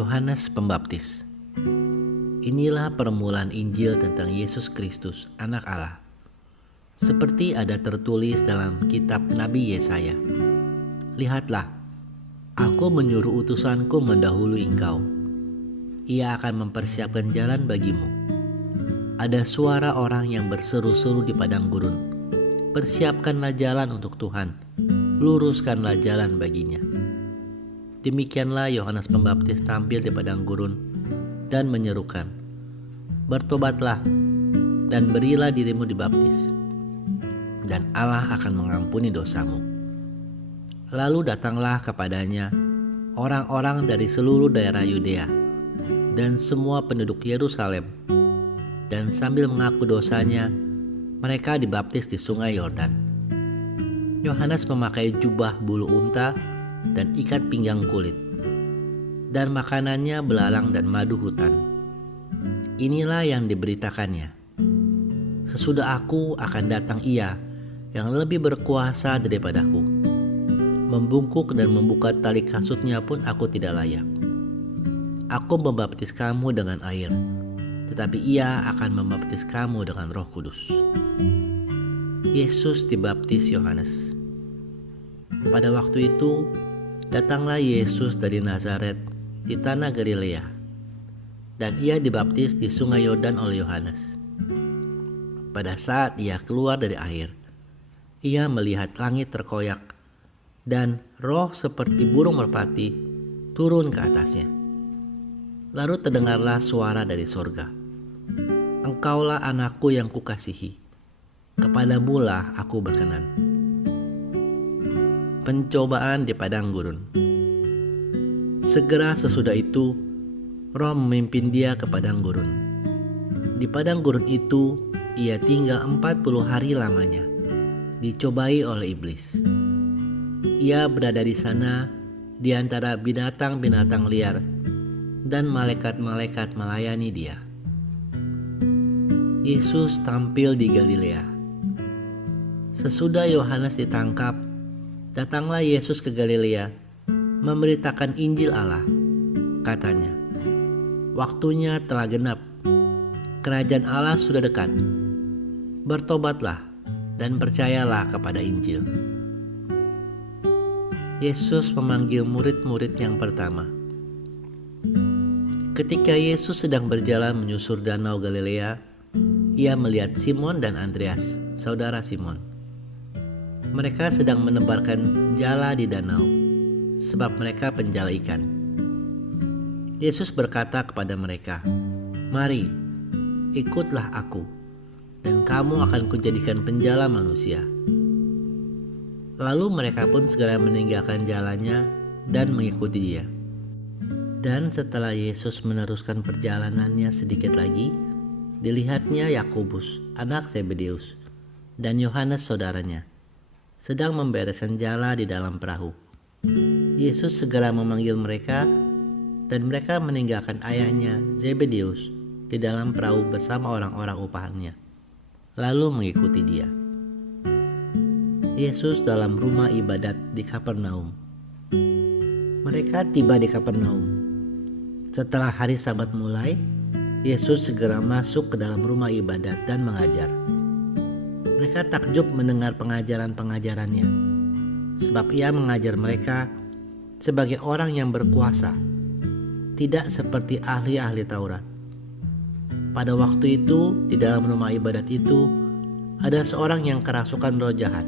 Yohanes Pembaptis. Inilah permulaan Injil tentang Yesus Kristus, Anak Allah. Seperti ada tertulis dalam kitab Nabi Yesaya. Lihatlah, aku menyuruh utusanku mendahului engkau. Ia akan mempersiapkan jalan bagimu. Ada suara orang yang berseru-seru di padang gurun. Persiapkanlah jalan untuk Tuhan, luruskanlah jalan baginya. Demikianlah Yohanes Pembaptis tampil di padang gurun dan menyerukan, bertobatlah dan berilah dirimu dibaptis, dan Allah akan mengampuni dosamu. Lalu datanglah kepadanya orang-orang dari seluruh daerah Yudea dan semua penduduk Yerusalem, dan sambil mengaku dosanya, mereka dibaptis di sungai Yordan. Yohanes memakai jubah bulu unta dan ikat pinggang kulit, dan makanannya belalang dan madu hutan. Inilah yang diberitakannya, sesudah aku akan datang Ia yang lebih berkuasa daripadaku. Membungkuk dan membuka tali kasutnya pun aku tidak layak. Aku membaptis kamu dengan air, tetapi Ia akan membaptis kamu dengan Roh Kudus. Yesus dibaptis Yohanes. Pada waktu itu, datanglah Yesus dari Nazaret di tanah Galilea, dan Ia dibaptis di sungai Yordan oleh Yohanes. Pada saat Ia keluar dari air, Ia melihat langit terkoyak, dan roh seperti burung merpati turun ke atasnya. Lalu terdengarlah suara dari sorga, Engkaulah anakku yang kukasihi, kepadamulah aku berkenan. Pencobaan di padang gurun. Segera sesudah itu, Roh memimpin dia ke padang gurun. Di padang gurun itu, ia tinggal 40 hari lamanya, dicobai oleh iblis. Ia berada di sana di antara binatang-binatang liar, dan malaikat-malaikat melayani dia. Yesus tampil di Galilea. Sesudah Yohanes ditangkap, datanglah Yesus ke Galilea, memberitakan Injil Allah. Katanya, waktunya telah genap, kerajaan Allah sudah dekat. Bertobatlah dan percayalah kepada Injil. Yesus memanggil murid-murid yang pertama. Ketika Yesus sedang berjalan menyusur danau Galilea, ia melihat Simon dan Andreas, saudara Simon. Mereka sedang menebarkan jala di danau, sebab mereka penjala ikan. Yesus berkata kepada mereka, "Mari, ikutlah aku, dan kamu akan kujadikan penjala manusia." Lalu mereka pun segera meninggalkan jalannya dan mengikuti dia. Dan setelah Yesus meneruskan perjalanannya sedikit lagi, dilihatnya Yakobus, anak Zebedeus, dan Yohanes saudaranya, sedang membereskan jala di dalam perahu. Yesus segera memanggil mereka, dan mereka meninggalkan ayahnya Zebedeus di dalam perahu bersama orang-orang upahannya, lalu mengikuti dia. Yesus dalam rumah ibadat di Kapernaum. Mereka tiba di Kapernaum. Setelah hari Sabat mulai, Yesus segera masuk ke dalam rumah ibadat dan mengajar. Mereka takjub mendengar pengajaran-pengajarannya, sebab ia mengajar mereka sebagai orang yang berkuasa, tidak seperti ahli-ahli Taurat. Pada waktu itu, di dalam rumah ibadat itu, ada seorang yang kerasukan roh jahat.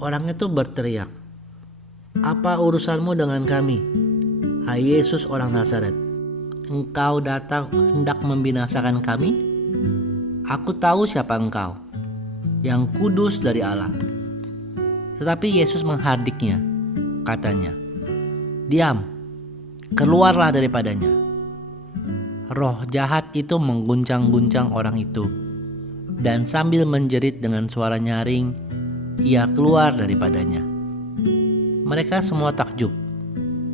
Orang itu berteriak, "Apa urusanmu dengan kami, hai Yesus orang Nazaret? Engkau datang hendak membinasakan kami? Aku tahu siapa engkau, yang kudus dari Allah." Tetapi Yesus menghardiknya, katanya, "Diam, keluarlah daripadanya." Roh jahat itu mengguncang-guncang orang itu, dan sambil menjerit dengan suara nyaring, ia keluar daripadanya. Mereka semua takjub,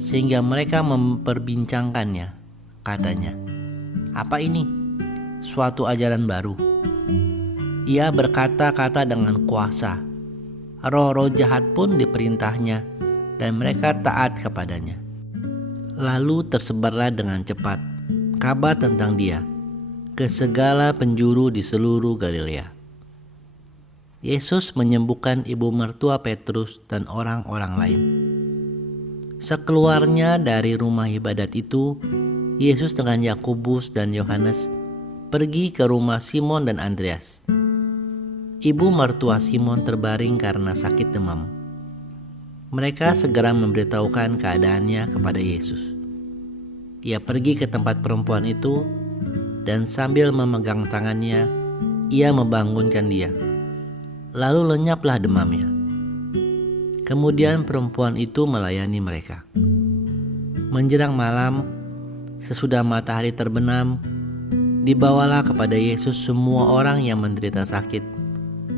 sehingga mereka memperbincangkannya. Katanya, "Apa ini? Suatu ajaran baru." Ia berkata-kata dengan kuasa. Roh-roh jahat pun diperintahnya, dan mereka taat kepadanya. Lalu tersebarlah dengan cepat kabar tentang dia ke segala penjuru di seluruh Galilea. Yesus menyembuhkan ibu mertua Petrus dan orang-orang lain. Sekeluarnya dari rumah ibadat itu, Yesus dengan Yakobus dan Yohanes pergi ke rumah Simon dan Andreas. Ibu mertua Simon terbaring karena sakit demam. Mereka segera memberitahukan keadaannya kepada Yesus. Ia pergi ke tempat perempuan itu dan sambil memegang tangannya, ia membangunkan dia. Lalu lenyaplah demamnya. Kemudian perempuan itu melayani mereka. Menjelang malam, sesudah matahari terbenam, dibawalah kepada Yesus semua orang yang menderita sakit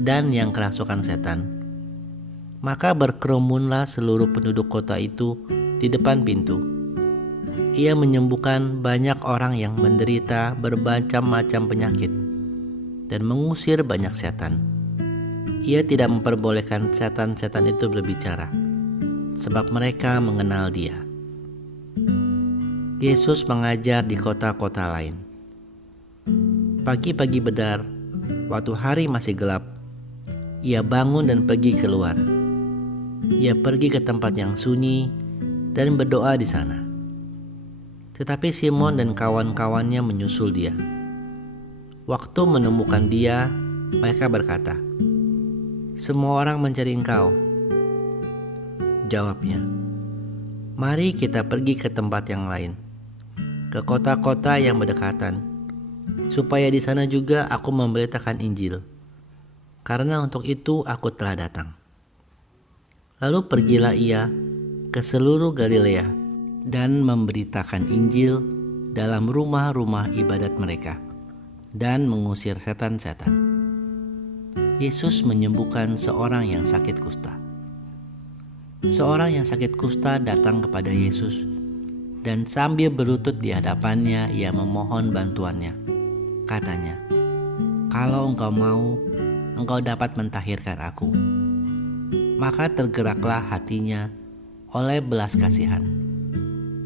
dan yang kerasukan setan. Maka berkerumunlah seluruh penduduk kota itu di depan pintu. Ia menyembuhkan banyak orang yang menderita bermacam-macam penyakit dan mengusir banyak setan. Ia tidak memperbolehkan setan-setan itu berbicara, sebab mereka mengenal Dia. Yesus mengajar di kota-kota lain. Pagi-pagi bedar, waktu hari masih gelap, ia bangun dan pergi keluar. Ia pergi ke tempat yang sunyi dan berdoa di sana. Tetapi Simon dan kawan-kawannya menyusul dia. Waktu menemukan dia, mereka berkata, "Semua orang mencari engkau." Jawabnya, "Mari kita pergi ke tempat yang lain, ke kota-kota yang berdekatan, supaya di sana juga aku memberitakan Injil. Karena untuk itu aku telah datang." Lalu pergilah ia ke seluruh Galilea dan memberitakan Injil dalam rumah-rumah ibadat mereka dan mengusir setan-setan. Yesus menyembuhkan seorang yang sakit kusta. Seorang yang sakit kusta datang kepada Yesus dan sambil berlutut di hadapannya ia memohon bantuannya. Katanya, "Kalau engkau mau, engkau dapat mentahirkan aku." Maka tergeraklah hatinya oleh belas kasihan.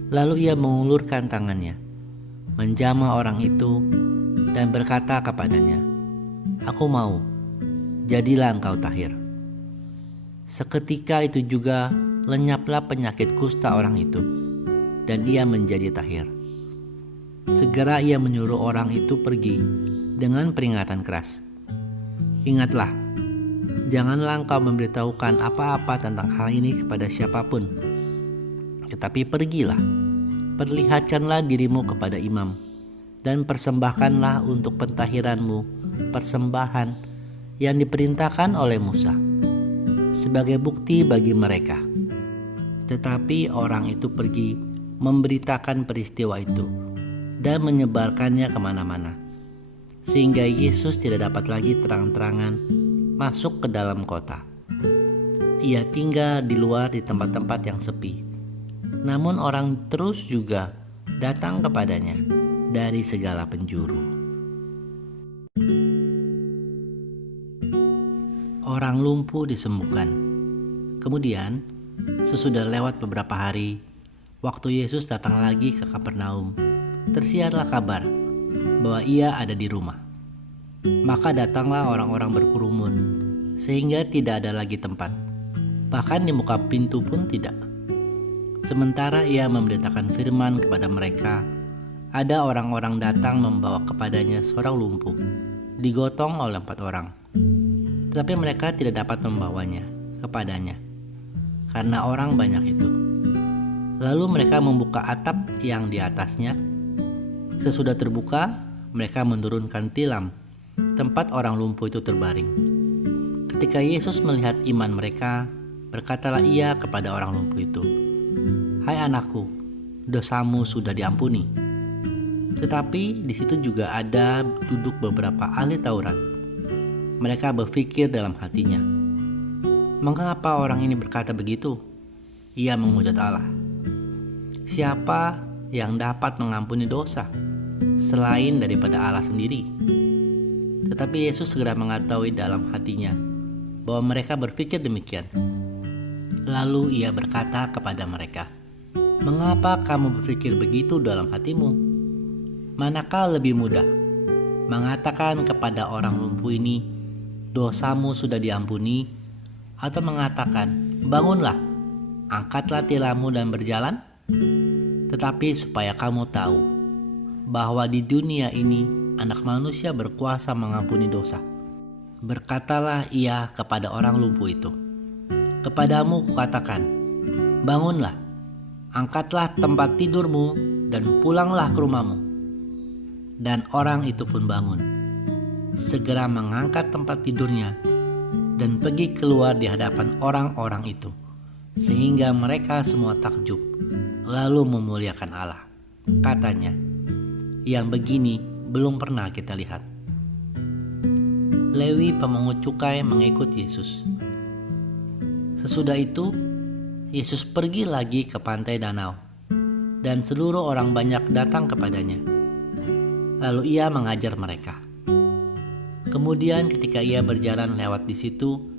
Lalu ia mengulurkan tangannya, menjamah orang itu dan berkata kepadanya, "Aku mau, jadilah engkau tahir." Seketika itu juga lenyaplah penyakit kusta orang itu, dan ia menjadi tahir. Segera ia menyuruh orang itu pergi dengan peringatan keras. "Ingatlah, janganlah engkau memberitahukan apa-apa tentang hal ini kepada siapapun. Tetapi pergilah, perlihatkanlah dirimu kepada imam, dan persembahkanlah untuk pentahiranmu persembahan yang diperintahkan oleh Musa, sebagai bukti bagi mereka." Tetapi orang itu pergi memberitakan peristiwa itu dan menyebarkannya kemana-mana, sehingga Yesus tidak dapat lagi terang-terangan masuk ke dalam kota. Ia tinggal di luar di tempat-tempat yang sepi. Namun orang terus juga datang kepadanya dari segala penjuru. Orang lumpuh disembuhkan. Kemudian, sesudah lewat beberapa hari, waktu Yesus datang lagi ke Kapernaum, tersiarlah kabar bahwa ia ada di rumah. Maka datanglah orang-orang berkerumun, sehingga tidak ada lagi tempat, bahkan di muka pintu pun tidak. Sementara ia memberitakan firman kepada mereka, ada orang-orang datang membawa kepadanya seorang lumpuh, digotong oleh 4 orang. Tetapi mereka tidak dapat membawanya kepadanya, karena orang banyak itu. Lalu mereka membuka atap yang di atasnya. Sesudah terbuka, mereka menurunkan tilam tempat orang lumpuh itu terbaring. Ketika Yesus melihat iman mereka, berkatalah ia kepada orang lumpuh itu, "Hai anakku, dosamu sudah diampuni." Tetapi di situ juga ada duduk beberapa ahli Taurat. Mereka berpikir dalam hatinya, "Mengapa orang ini berkata begitu?" Ia menghujat Allah. "Siapa yang dapat mengampuni dosa selain daripada Allah sendiri?" Tetapi Yesus segera mengetahui dalam hatinya bahwa mereka berpikir demikian. Lalu ia berkata kepada mereka, Mengapa kamu berpikir begitu dalam hatimu? Manakah lebih mudah, mengatakan kepada orang lumpuh ini, dosamu sudah diampuni, atau mengatakan, bangunlah, angkatlah tilammu dan berjalan? Tetapi supaya kamu tahu bahwa di dunia ini Anak Manusia berkuasa mengampuni dosa. Berkatalah ia kepada orang lumpuh itu, kepadamu kukatakan, bangunlah, angkatlah tempat tidurmu dan pulanglah ke rumahmu. Dan orang itu pun bangun, segera mengangkat tempat tidurnya dan pergi keluar di hadapan orang-orang itu, sehingga mereka semua takjub, lalu memuliakan Allah. Katanya, yang begini belum pernah kita lihat. Lewi pemungut cukai mengikut Yesus. Sesudah itu, Yesus pergi lagi ke pantai danau, dan seluruh orang banyak datang kepadanya. Lalu ia mengajar mereka. Kemudian ketika ia berjalan lewat di situ,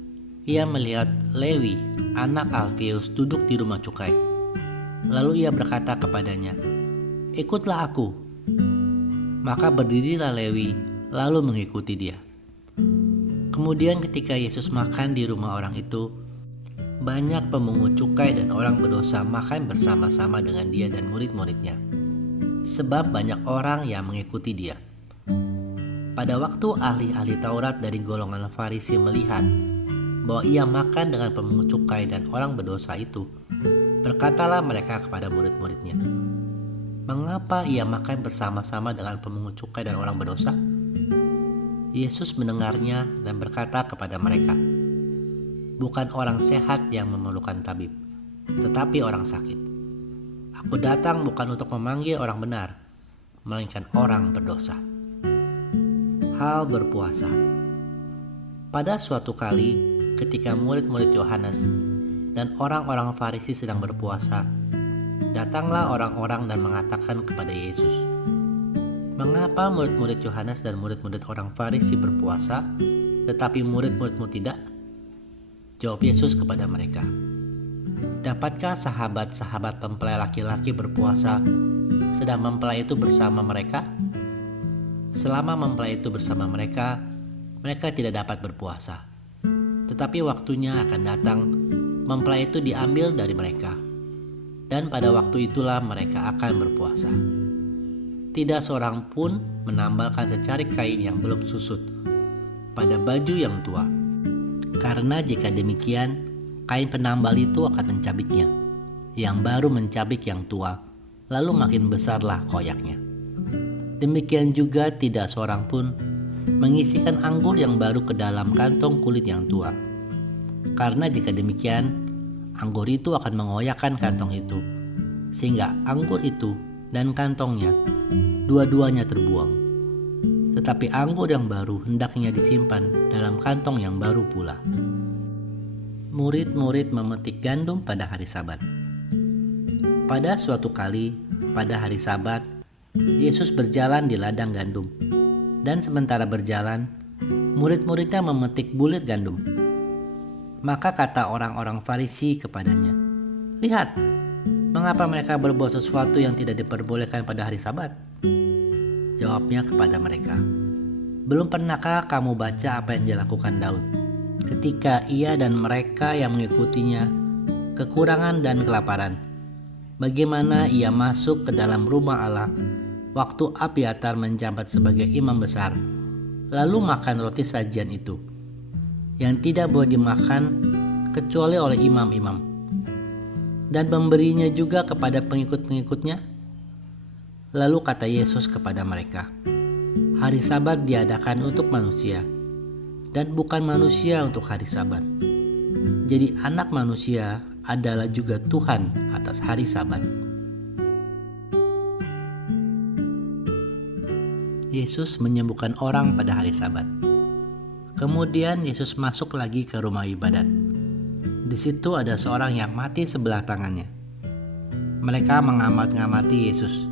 ia melihat Lewi, anak Alfeus, duduk di rumah cukai. Lalu ia berkata kepadanya, ikutlah aku. Maka berdirilah Lewi, lalu mengikuti dia. Kemudian ketika Yesus makan di rumah orang itu, banyak pemungut cukai dan orang berdosa makan bersama-sama dengan dia dan murid-muridnya, sebab banyak orang yang mengikuti dia. Pada waktu ahli-ahli Taurat dari golongan Farisi melihat bahwa ia makan dengan pemungut cukai dan orang berdosa itu, berkatalah mereka kepada murid-muridnya, mengapa ia makan bersama-sama dengan pemungut cukai dan orang berdosa? Yesus mendengarnya dan berkata kepada mereka, bukan orang sehat yang memerlukan tabib, tetapi orang sakit. Aku datang bukan untuk memanggil orang benar, melainkan orang berdosa. Hal berpuasa. Pada suatu kali, ketika murid-murid Yohanes dan orang-orang Farisi sedang berpuasa, datanglah orang-orang dan mengatakan kepada Yesus, mengapa murid-murid Yohanes dan murid-murid orang Farisi berpuasa, tetapi murid-muridmu tidak? Jawab Yesus kepada mereka, dapatkah sahabat-sahabat mempelai laki-laki berpuasa sedang mempelai itu bersama mereka? Selama mempelai itu bersama mereka, mereka tidak dapat berpuasa. Tetapi waktunya akan datang, mempelai itu diambil dari mereka. Dan pada waktu itulah mereka akan berpuasa. Tidak seorang pun menambalkan secarik kain yang belum susut pada baju yang tua. Karena jika demikian, kain penambal itu akan mencabiknya, yang baru mencabik yang tua, lalu makin besarlah koyaknya. Demikian juga tidak seorang pun mengisikan anggur yang baru ke dalam kantong kulit yang tua. Karena jika demikian, anggur itu akan mengoyakkan kantong itu, sehingga anggur itu dan kantongnya dua-duanya terbuang. Tetapi anggur yang baru hendaknya disimpan dalam kantong yang baru pula. Murid-murid memetik gandum pada hari Sabat. Pada suatu kali, pada hari Sabat, Yesus berjalan di ladang gandum, dan sementara berjalan, murid-muridnya memetik bulir gandum. Maka kata orang-orang Farisi kepadanya, lihat, mengapa mereka berbuat sesuatu yang tidak diperbolehkan pada hari Sabat? Jawabnya kepada mereka, belum pernahkah kamu baca apa yang dilakukan Daud ketika ia dan mereka yang mengikutinya kekurangan dan kelaparan? Bagaimana ia masuk ke dalam rumah Allah waktu Abiatar menjabat sebagai imam besar, lalu makan roti sajian itu, yang tidak boleh dimakan kecuali oleh imam-imam, dan memberinya juga kepada pengikut-pengikutnya. Lalu kata Yesus kepada mereka, hari Sabat diadakan untuk manusia, dan bukan manusia untuk hari Sabat. Jadi Anak Manusia adalah juga Tuhan atas hari Sabat. Yesus menyembuhkan orang pada hari Sabat. Kemudian Yesus masuk lagi ke rumah ibadat. Di situ ada seorang yang mati sebelah tangannya. Mereka mengamat-ngamati Yesus,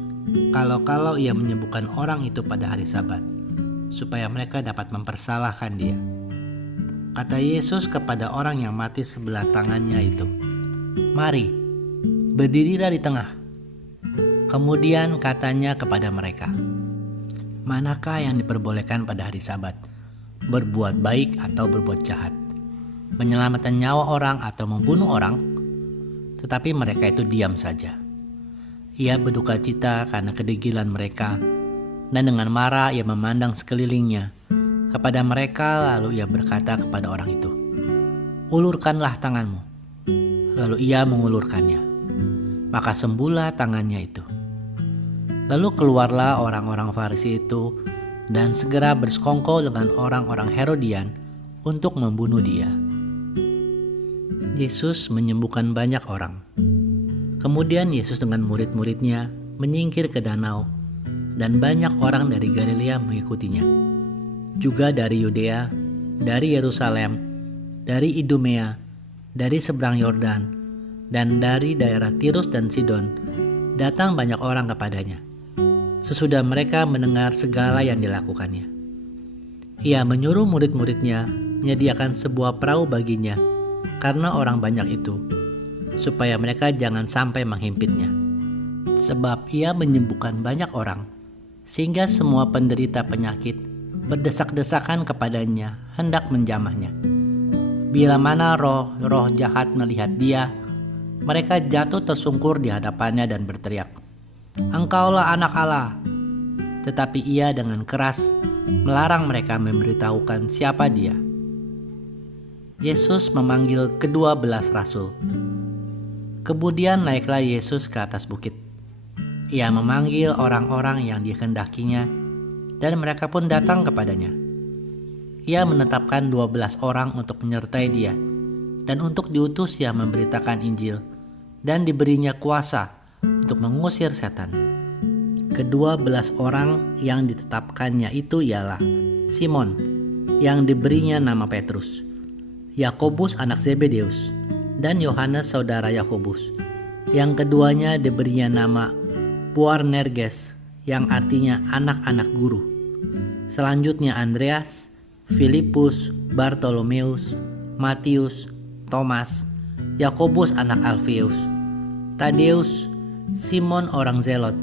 kalau ia menyembuhkan orang itu pada hari Sabat, supaya mereka dapat mempersalahkan dia. Kata Yesus kepada orang yang mati sebelah tangannya itu, mari, berdirilah di tengah. Kemudian katanya kepada mereka, "Manakah yang diperbolehkan pada hari Sabat? Berbuat baik atau berbuat jahat? Menyelamatkan nyawa orang atau membunuh orang?" Tetapi mereka itu diam saja. Ia berduka cita karena kedegilan mereka, dan dengan marah ia memandang sekelilingnya kepada mereka, lalu ia berkata kepada orang itu, "Ulurkanlah tanganmu." Lalu ia mengulurkannya, maka sembuhlah tangannya itu. Lalu keluarlah orang-orang Farisi itu dan segera bersekongkol dengan orang-orang Herodian untuk membunuh dia. Yesus menyembuhkan banyak orang. Kemudian Yesus dengan murid-muridnya menyingkir ke danau, dan banyak orang dari Galilea mengikutinya. Juga dari Yudea, dari Yerusalem, dari Idumea, dari seberang Yordan, dan dari daerah Tirus dan Sidon, datang banyak orang kepadanya. Sesudah mereka mendengar segala yang dilakukannya, ia menyuruh murid-muridnya menyediakan sebuah perahu baginya karena orang banyak itu, supaya mereka jangan sampai menghimpitnya. Sebab ia menyembuhkan banyak orang, sehingga semua penderita penyakit berdesak-desakan kepadanya hendak menjamahnya. Bila mana roh jahat melihat dia, mereka jatuh tersungkur di hadapannya dan berteriak, "Engkaulah Anak Allah." Tetapi ia dengan keras melarang mereka memberitahukan siapa dia. Yesus memanggil ke-12 rasul. Kemudian naiklah Yesus ke atas bukit. Ia memanggil orang-orang yang dikehendakinya, dan mereka pun datang kepadanya. Ia menetapkan 12 orang untuk menyertai dia, dan untuk diutus ia memberitakan Injil, dan diberinya kuasa untuk mengusir setan. Ke-12 orang yang ditetapkannya itu ialah Simon, yang diberinya nama Petrus, Yakobus anak Zebedeus, dan Yohanes saudara Yakobus, yang keduanya diberinya nama Boanerges, yang artinya anak-anak guru. Selanjutnya Andreas, Filipus, Bartolomeus, Matius, Thomas, Yakobus anak Alfeus, Tadeus, Simon orang Zelot,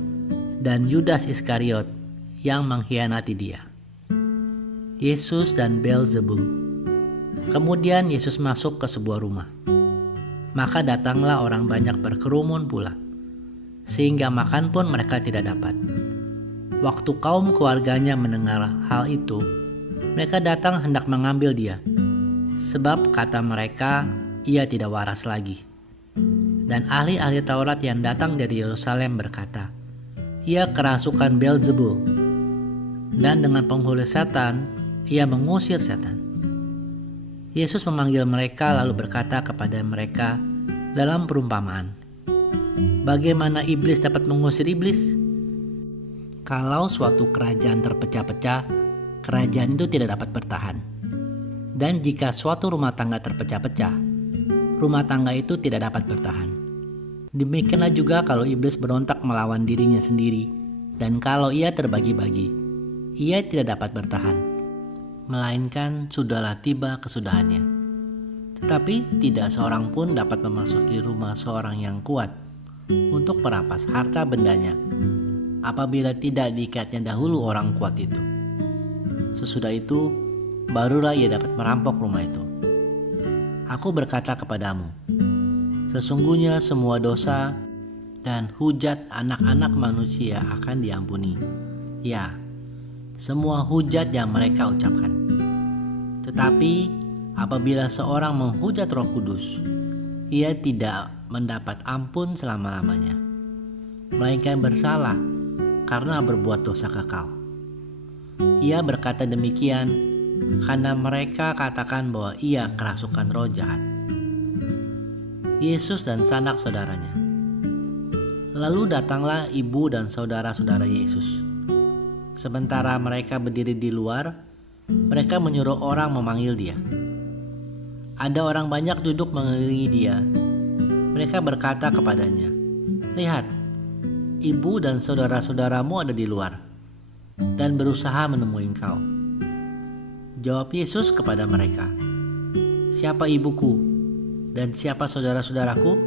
dan Yudas Iskariot yang mengkhianati dia. Yesus dan Beelzebul. Kemudian Yesus masuk ke sebuah rumah. Maka datanglah orang banyak berkerumun pula, sehingga makan pun mereka tidak dapat. Waktu kaum keluarganya mendengar hal itu, mereka datang hendak mengambil dia, sebab kata mereka, ia tidak waras lagi. Dan ahli-ahli Taurat yang datang dari Yerusalem berkata, ia kerasukan Beelzebul, dan dengan penghulu setan, ia mengusir setan. Yesus memanggil mereka lalu berkata kepada mereka dalam perumpamaan, bagaimana iblis dapat mengusir iblis? Kalau suatu kerajaan terpecah-pecah, kerajaan itu tidak dapat bertahan. Dan jika suatu rumah tangga terpecah-pecah, rumah tangga itu tidak dapat bertahan. Demikianlah juga kalau iblis berontak melawan dirinya sendiri, dan kalau ia terbagi-bagi, ia tidak dapat bertahan, melainkan sudahlah tiba kesudahannya. Tetapi tidak seorang pun dapat memasuki rumah seorang yang kuat untuk merampas harta bendanya, apabila tidak diikatnya dahulu orang kuat itu. Sesudah itu, barulah ia dapat merampok rumah itu. Aku berkata kepadamu, sesungguhnya semua dosa dan hujat anak-anak manusia akan diampuni. Ya, semua hujat yang mereka ucapkan. Tetapi apabila seorang menghujat Roh Kudus, ia tidak mendapat ampun selama-lamanya, melainkan bersalah karena berbuat dosa kekal. Ia berkata demikian karena mereka katakan bahwa ia kerasukan roh jahat. Yesus dan sanak saudaranya. Lalu datanglah ibu dan saudara-saudara Yesus. Sementara mereka berdiri di luar, mereka menyuruh orang memanggil dia. Ada orang banyak duduk mengelilingi dia. Mereka berkata kepadanya, lihat, ibu dan saudara-saudaramu ada di luar dan berusaha menemui engkau. Jawab Yesus kepada mereka, siapa ibuku dan siapa saudara-saudaraku?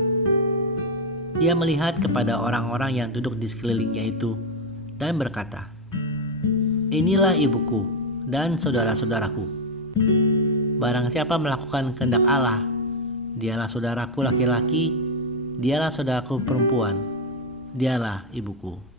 Ia melihat kepada orang-orang yang duduk di sekelilingnya itu dan berkata, "Inilah ibuku dan saudara-saudaraku. Barang siapa melakukan kehendak Allah, dialah saudaraku laki-laki, dialah saudaraku perempuan, dialah ibuku."